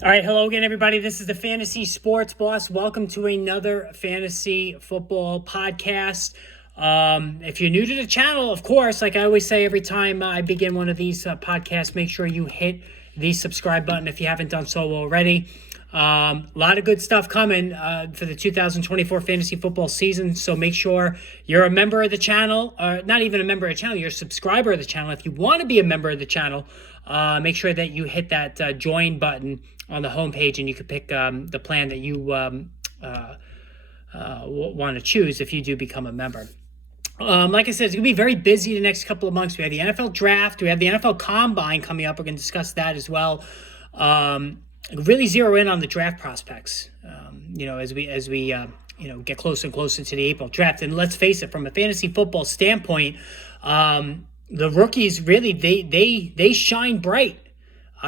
All right, hello again, everybody. This is the Fantasy Sports Boss. Welcome to another fantasy football podcast. If you're new to the channel, of course, like I always say every time I begin one of these podcasts, make sure you hit the subscribe button if you haven't done so already. A lot of good stuff coming for the 2024 fantasy football season. So make sure you're a member of the channel, or not even a member of the channel, you're a subscriber of the channel. If you want to be a member of the channel, make sure that you hit that join button on the homepage, and you can pick the plan that you want to choose if you do become a member. Like I said, it's going to be very busy the next couple of months. We have the NFL draft. We have the NFL combine coming up. We're going to discuss that as well. Really zero in on the draft prospects, as we get closer and closer to the April draft. And let's face it, from a fantasy football standpoint, the rookies really, they shine bright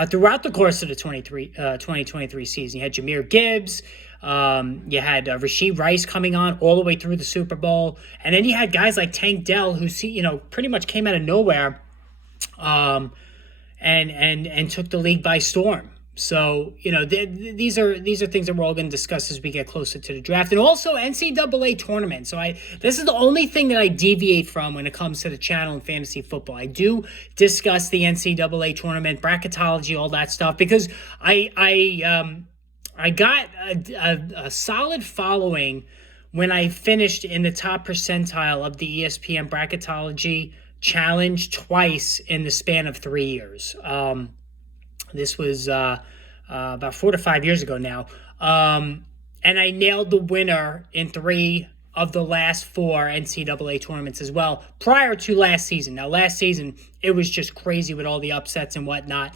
throughout the course of the 2023 season. You had Jahmyr Gibbs. You had Rashee Rice coming on all the way through the Super Bowl. And then you had guys like Tank Dell, who pretty much came out of nowhere and took the league by storm. So, these are things that we're all going to discuss as we get closer to the draft. And also NCAA tournament. So this is the only thing that I deviate from when it comes to the channel in fantasy football. I do discuss the NCAA tournament, bracketology, all that stuff, because I got a solid following when I finished in the top percentile of the ESPN bracketology challenge twice in the span of 3 years. This was about 4 to 5 years ago now. And I nailed the winner in 3 of the last 4 NCAA tournaments as well, prior to last season. Now, last season, it was just crazy with all the upsets and whatnot.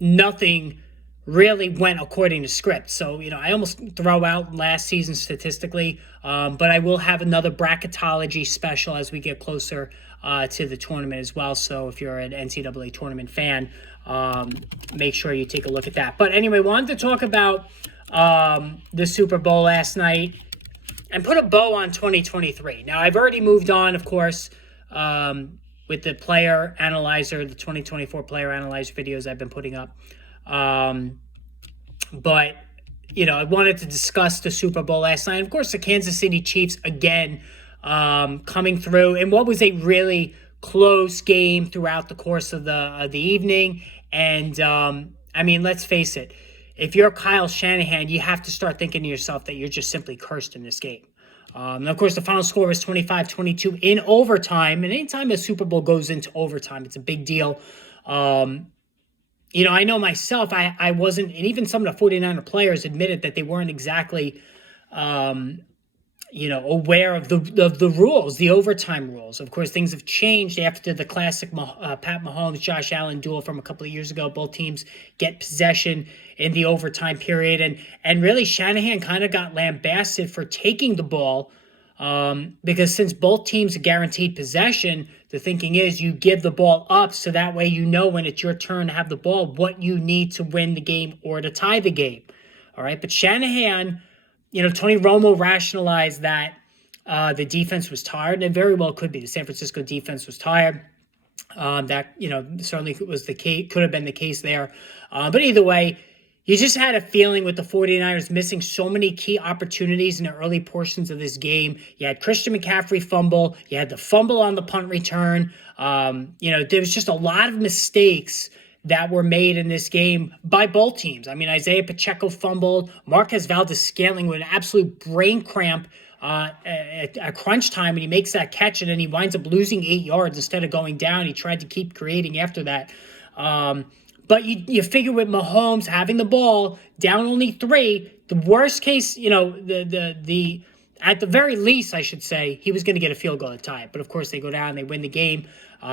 Nothing really went according to script. So, I almost throw out last season statistically, but I will have another bracketology special as we get closer to the tournament as well. So if you're an NCAA tournament fan, make sure you take a look at that. But anyway, wanted to talk about the Super Bowl last night and put a bow on 2023. Now, I've already moved on, of course, with the player analyzer, the 2024 player analyzer videos I've been putting up. But I wanted to discuss the Super Bowl last night. Of course, the Kansas City Chiefs again coming through in what was a really close game throughout the course of the evening. And let's face it, if you're Kyle Shanahan, you have to start thinking to yourself that you're just simply cursed in this game. And of course, the final score was 25-22 in overtime. And anytime a Super Bowl goes into overtime, it's a big deal. I know myself, I wasn't, and even some of the 49er players admitted that they weren't exactly, aware of the rules, the overtime rules. Of course, things have changed after the classic Pat Mahomes, Josh Allen duel from a couple of years ago. Both teams get possession in the overtime period. And really, Shanahan kind of got lambasted for taking the ball, because since both teams are guaranteed possession, the thinking is you give the ball up so that way when it's your turn to have the ball, what you need to win the game or to tie the game. All right, but Shanahan, Tony Romo rationalized that the defense was tired, and it very well could be. The San Francisco defense was tired. That certainly was the case, could have been the case there. But either way, you just had a feeling with the 49ers missing so many key opportunities in the early portions of this game. You had Christian McCaffrey fumble. You had the fumble on the punt return. There was just a lot of mistakes that were made in this game by both teams. Isaiah Pacheco fumbled. Marquez Valdes-Scantling with an absolute brain cramp at crunch time, and he makes that catch, and then he winds up losing 8 yards instead of going down. He tried to keep creating after that. But you figure with Mahomes having the ball down only 3, the worst case, the at the very least, I should say, he was going to get a field goal to tie it. But of course, they go down, they win the game.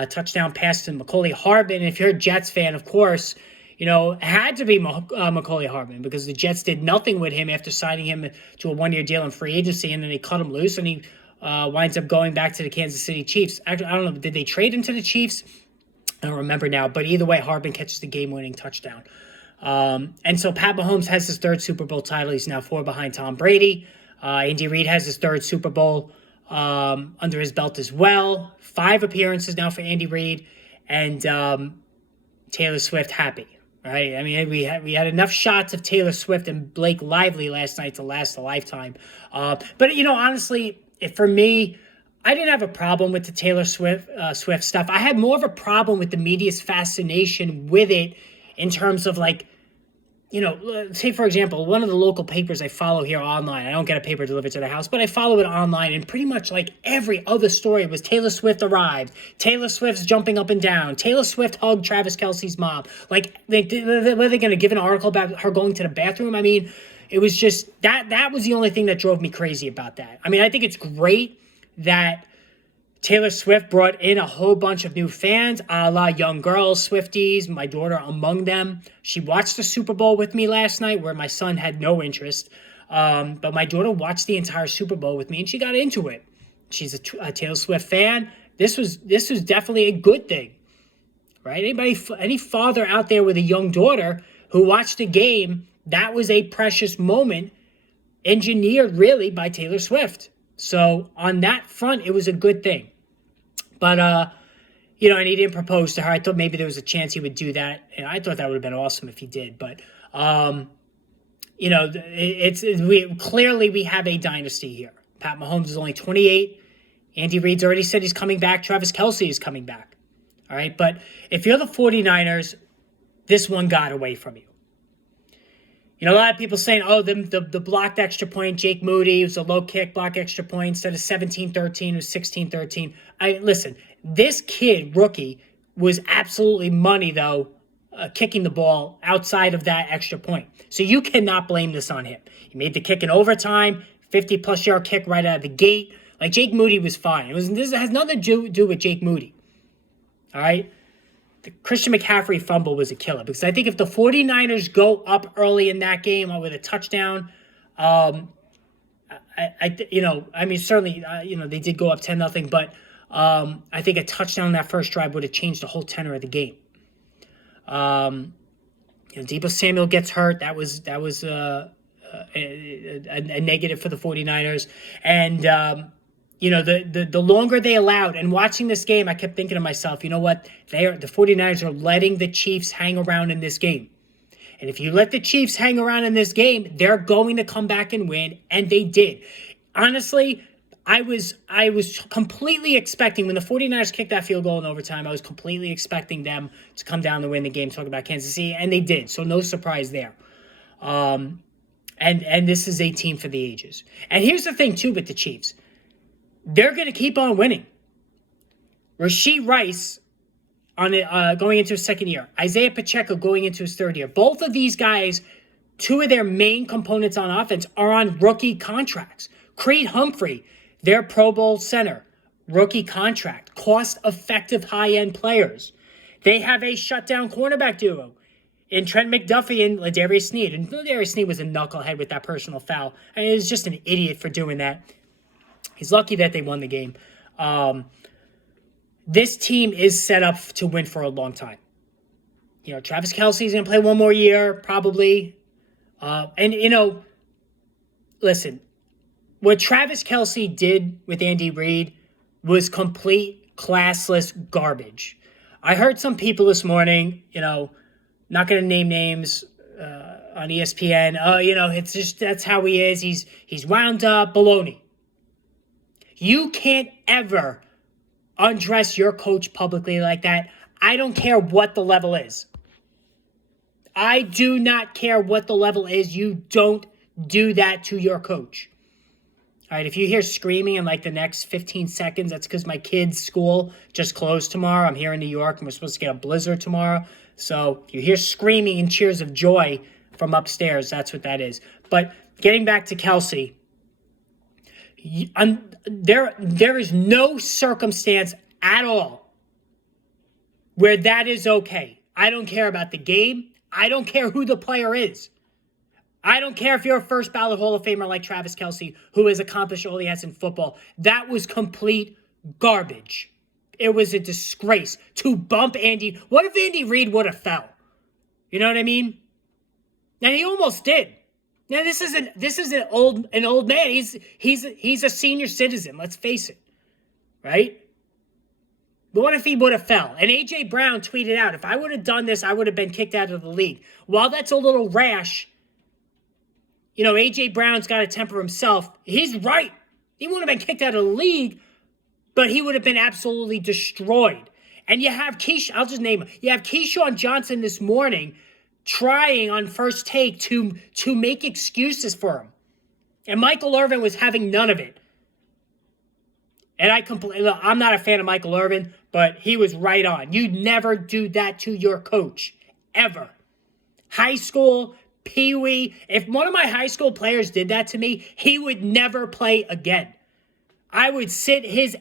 Touchdown pass to Mecole Hardman. And if you're a Jets fan, of course, it had to be Mecole Hardman, because the Jets did nothing with him after signing him to a 1-year deal in free agency, and then they cut him loose, and he winds up going back to the Kansas City Chiefs. Actually, I don't know, did they trade him to the Chiefs? I don't remember now, but either way, Hardman catches the game-winning touchdown. And so Pat Mahomes has his 3rd Super Bowl title. He's now 4 behind Tom Brady. Andy Reid has his 3rd Super Bowl under his belt as well. 5 appearances now for Andy Reid. And Taylor Swift happy. right? I mean, we had enough shots of Taylor Swift and Blake Lively last night to last a lifetime. But honestly, for me, I didn't have a problem with the Taylor Swift stuff. I had more of a problem with the media's fascination with it in terms of like, say for example, one of the local papers I follow here online. I don't get a paper delivered to the house, but I follow it online, and pretty much like every other story was Taylor Swift arrived, Taylor Swift's jumping up and down, Taylor Swift hugged Travis Kelce's mom. Like, were they going to give an article about her going to the bathroom? I mean, it was just that was the only thing that drove me crazy about that. I mean, I think it's great that Taylor Swift brought in a whole bunch of new fans, a la young girls, Swifties, my daughter among them. She watched the Super Bowl with me last night, where my son had no interest. But my daughter watched the entire Super Bowl with me, and she got into it. She's a Taylor Swift fan. This was definitely a good thing, right? Any father out there with a young daughter who watched the game, that was a precious moment engineered really by Taylor Swift. So on that front, it was a good thing. But, and he didn't propose to her. I thought maybe there was a chance he would do that. And I thought that would have been awesome if he did. But, clearly we have a dynasty here. Pat Mahomes is only 28. Andy Reid's already said he's coming back. Travis Kelce is coming back. All right. But if you're the 49ers, this one got away from you. A lot of people saying, the blocked extra point, Jake Moody, was a low kick, block extra point. Instead of 17-13, it was 16-13. Listen, this kid, rookie, was absolutely money, though, kicking the ball outside of that extra point. So you cannot blame this on him. He made the kick in overtime, 50-plus yard kick right out of the gate. Like, Jake Moody was fine. This has nothing to do with Jake Moody. All right? The Christian McCaffrey fumble was a killer, because I think if the 49ers go up early in that game with a touchdown, certainly, they did go up 10-0, but I think a touchdown on that first drive would have changed the whole tenor of the game. Deebo Samuel gets hurt. That was a negative for the 49ers. And, the longer they allowed, and watching this game, I kept thinking to myself, you know what? The 49ers are letting the Chiefs hang around in this game. And if you let the Chiefs hang around in this game, they're going to come back and win, and they did. Honestly, I was completely expecting, when the 49ers kicked that field goal in overtime, I was completely expecting them to come down to win the game, talking about Kansas City, and they did. So no surprise there. And this is a team for the ages. And here's the thing, too, with the Chiefs. They're going to keep on winning. Rashee Rice going into his second year. Isaiah Pacheco going into his third year. Both of these guys, two of their main components on offense, are on rookie contracts. Creed Humphrey, their Pro Bowl center, rookie contract. Cost-effective high-end players. They have a shutdown cornerback duo in Trent McDuffie and Ladarius Sneed. And Ladarius Sneed was a knucklehead with that personal foul. I mean, he was just an idiot for doing that. He's lucky that they won the game. This team is set up to win for a long time. Travis Kelce is going to play one more year, probably. Listen, what Travis Kelce did with Andy Reid was complete classless garbage. I heard some people this morning, not going to name names on ESPN. It's just, that's how he is. He's wound up. Baloney. You can't ever undress your coach publicly like that. I don't care what the level is. I do not care what the level is. You don't do that to your coach. All right, if you hear screaming in like the next 15 seconds, that's because my kid's school just closed tomorrow. I'm here in New York, and we're supposed to get a blizzard tomorrow. So if you hear screaming and cheers of joy from upstairs, that's what that is. But getting back to Kelce, there is no circumstance at all where that is okay. I don't care about the game. I don't care who the player is. I don't care if you're a first ballot Hall of Famer like Travis Kelce, who has accomplished all he has in football. That was complete garbage. It was a disgrace to bump Andy. What if Andy Reid would have fell? You know what I mean? And he almost did. Now this is an old man. He's a senior citizen. Let's face it, right? But what if he would have fell? And A.J. Brown tweeted out, if I would have done this, I would have been kicked out of the league. While that's a little rash, A.J. Brown's got to temper himself. He's right. He wouldn't have been kicked out of the league, but he would have been absolutely destroyed. And you have I'll just name him. You have Keyshawn Johnson this morning trying on First Take to make excuses for him. And Michael Irvin was having none of it. And I'm not a fan of Michael Irvin, but he was right on. You'd never do that to your coach, ever. High school, Pee-wee. If one of my high school players did that to me, he would never play again. I would sit his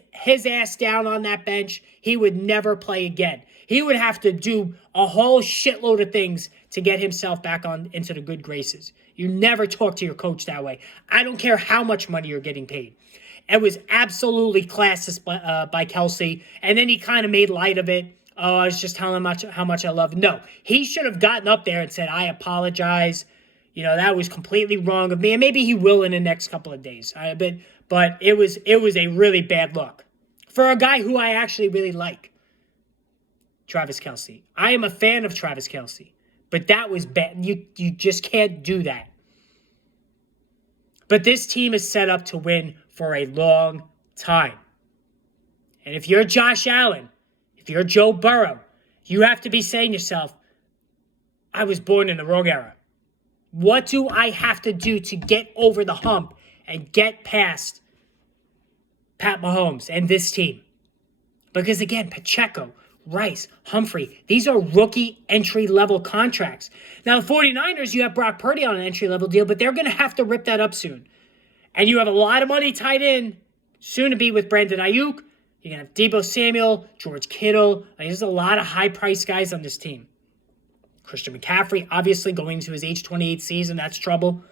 ass down on that bench. He would never play again. He would have to do a whole shitload of things to get himself back into the good graces. You never talk to your coach that way. I don't care how much money you're getting paid. It was absolutely classist by Kelsey. And then he kind of made light of it. Oh, I was just telling him how much I love him. No, he should have gotten up there and said, I apologize. That was completely wrong of me. And maybe he will in the next couple of days. But it was a really bad look for a guy who I actually really like, Travis Kelce. I am a fan of Travis Kelce, but that was bad. You just can't do that. But this team is set up to win for a long time. And if you're Josh Allen, if you're Joe Burrow, you have to be saying to yourself, I was born in the wrong era. What do I have to do to get over the hump and get past Pat Mahomes and this team? Because again, Pacheco, Rice, Humphrey, these are rookie entry-level contracts. Now, the 49ers, you have Brock Purdy on an entry-level deal, but they're going to have to rip that up soon. And you have a lot of money tied in, soon to be with Brandon Ayuk. You're going to have Deebo Samuel, George Kittle. There's a lot of high-priced guys on this team. Christian McCaffrey, obviously, going into his age 28 season, that's trouble.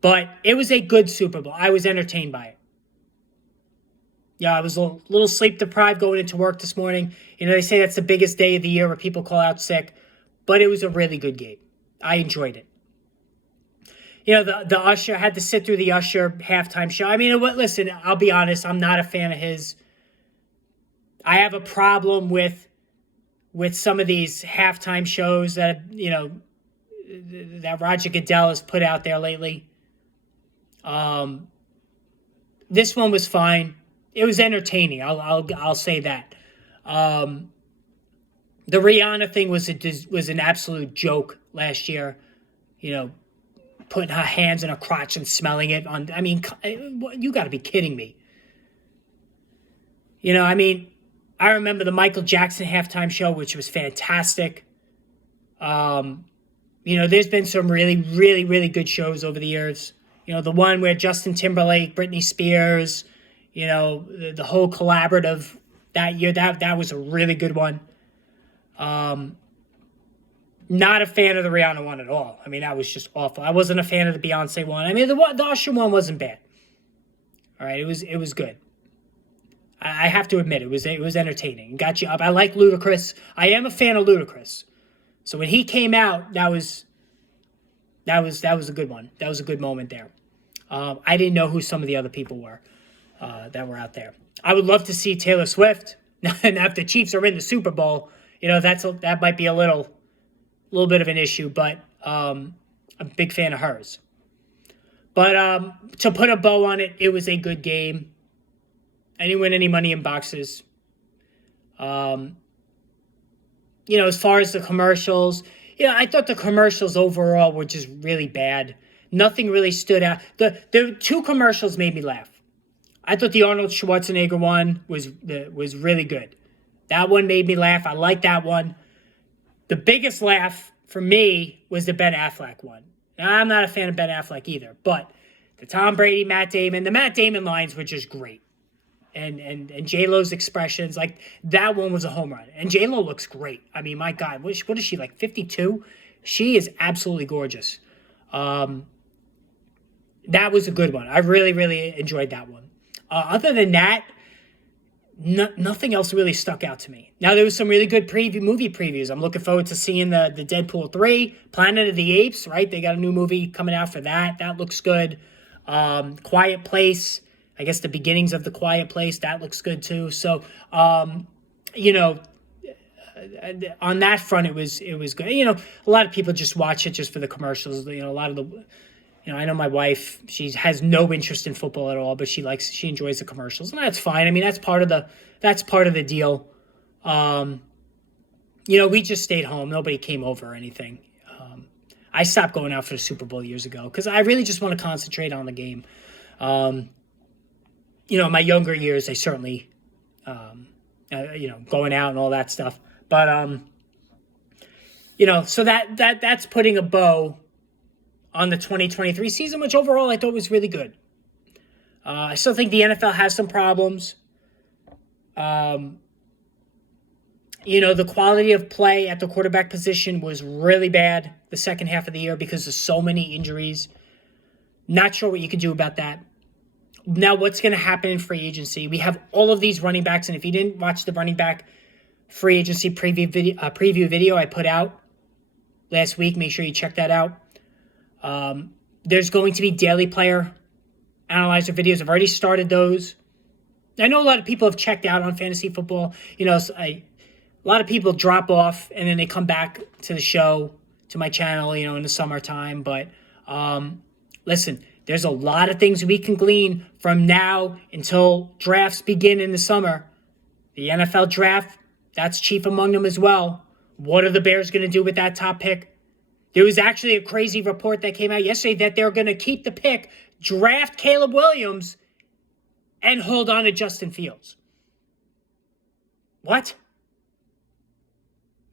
But it was a good Super Bowl. I was entertained by it. Yeah, I was a little sleep-deprived going into work this morning. They say that's the biggest day of the year where people call out sick. But it was a really good game. I enjoyed it. The Usher, I had to sit through the Usher halftime show. I mean, listen, I'll be honest, I'm not a fan of his. I have a problem with some of these halftime shows that, that Roger Goodell has put out there lately. This one was fine. It was entertaining. I'll say that. The Rihanna thing was an absolute joke last year. Putting her hands in her crotch and smelling it on. I mean, you got to be kidding me. I remember the Michael Jackson halftime show, which was fantastic. There's been some really, really, really good shows over the years. The one where Justin Timberlake, Britney Spears, the whole collaborative that year, that was a really good one. Not a fan of the Rihanna one at all. I mean, that was just awful. I wasn't a fan of the Beyonce one. I mean, the Usher one wasn't bad. All right, it was good. I have to admit, it was entertaining. It got you up. I like Ludacris. I am a fan of Ludacris. So when he came out, that was a good one. That was a good moment there. I didn't know who some of the other people were that were out there. I would love to see Taylor Swift. And if the Chiefs are in the Super Bowl, that might be a little bit of an issue, but I'm a big fan of hers. But to put a bow on it, it was a good game. I didn't win any money in boxes. As far as the commercials, I thought the commercials overall were just really bad. Nothing really stood out. The two commercials made me laugh. I thought the Arnold Schwarzenegger one was really good. That one made me laugh. I liked that one. The biggest laugh for me was the Ben Affleck one. Now, I'm not a fan of Ben Affleck either, but the Tom Brady, Matt Damon lines were just great. And J-Lo's expressions, like that one was a home run. And J-Lo looks great. I mean, my God, what is she, like 52? She is absolutely gorgeous. That was a good one. I really, really enjoyed that one. Other than that, nothing else really stuck out to me. Now, there was some really good movie previews. I'm looking forward to seeing the Deadpool 3, Planet of the Apes, right? They got a new movie coming out for that. That looks good. Quiet Place. I guess the beginnings of The Quiet Place, that looks good too. So, on that front, it was good. A lot of people just watch it just for the commercials. A lot of the, I know my wife, she has no interest in football at all, but she enjoys the commercials, and that's fine. I mean, that's part of the deal. We just stayed home. Nobody came over or anything. I stopped going out for the Super Bowl years ago because I really just want to concentrate on the game. My younger years, I certainly, going out and all that stuff. But, so that's putting a bow on the 2023 season, which overall I thought was really good. I still think the NFL has some problems. The quality of play at the quarterback position was really bad the second half of the year because of so many injuries. Not sure what you could do about that. Now, what's going to happen in free agency? We have all of these running backs, and if you didn't watch the running back free agency preview video I put out last week, make sure you check that out. There's going to be daily player analyzer videos. I've already started those. I know a lot of people have checked out on fantasy football. A lot of people drop off and then they come back to the show, to my channel, in the summertime. But listen, there's a lot of things we can glean from now until drafts begin in the summer. The NFL draft, that's chief among them as well. What are the Bears going to do with that top pick? There was actually a crazy report that came out yesterday that they're going to keep the pick, draft Caleb Williams, and hold on to Justin Fields. What?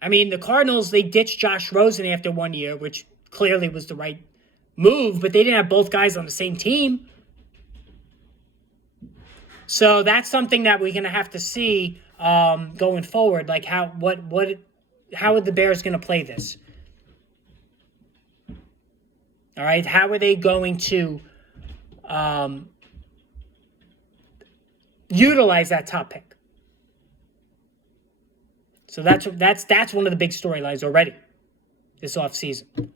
I mean, the Cardinals, they ditched Josh Rosen after 1 year, which clearly was the right move, but they didn't have both guys on the same team. So that's something that we're going to have to see going forward. Like how are the Bears going to play this? All right, how are they going to utilize that top pick? So that's one of the big storylines already this offseason. But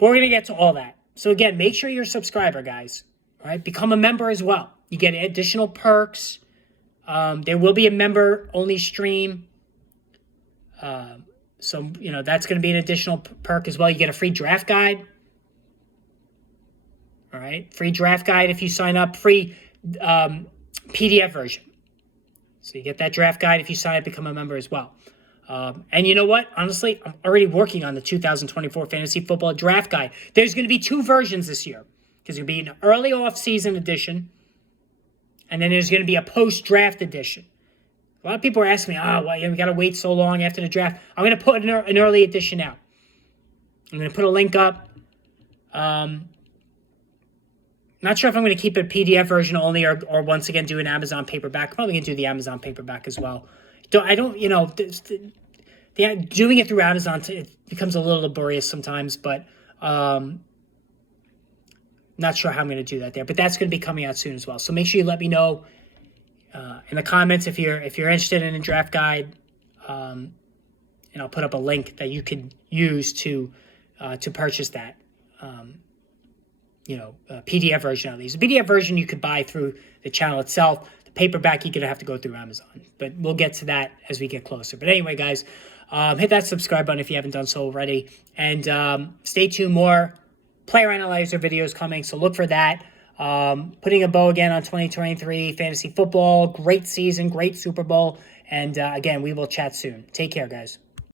we're going to get to all that. So again, make sure you're a subscriber, guys. All right, become a member as well. You get additional perks. There will be a member-only stream. So that's going to be an additional perk as well. You get a free draft guide. All right, free draft guide if you sign up. Free PDF version. So you get that draft guide if you sign up, become a member as well. And you know what? Honestly, I'm already working on the 2024 Fantasy Football Draft Guide. There's going to be 2 versions this year. There's going to be an early off-season edition, and then there's going to be a post-draft edition. A lot of people are asking me, we got to wait so long after the draft. I'm going to put an early edition out. I'm going to put a link up. Not sure if I'm going to keep it PDF version only or once again do an Amazon paperback. Probably going to do the Amazon paperback as well. Doing it through Amazon, it becomes a little laborious sometimes, but not sure how I'm going to do that there. But that's going to be coming out soon as well. So make sure you let me know in the comments if you're interested in a draft guide, and I'll put up a link that you could use to purchase that. PDF version at least. The PDF version you could buy through the channel itself. The paperback, you're going to have to go through Amazon. But we'll get to that as we get closer. But anyway, guys, hit that subscribe button if you haven't done so already. And stay tuned, more player analyzer videos coming, so look for that. Putting a bow again on 2023 fantasy football. Great season, great Super Bowl. And again, we will chat soon. Take care, guys.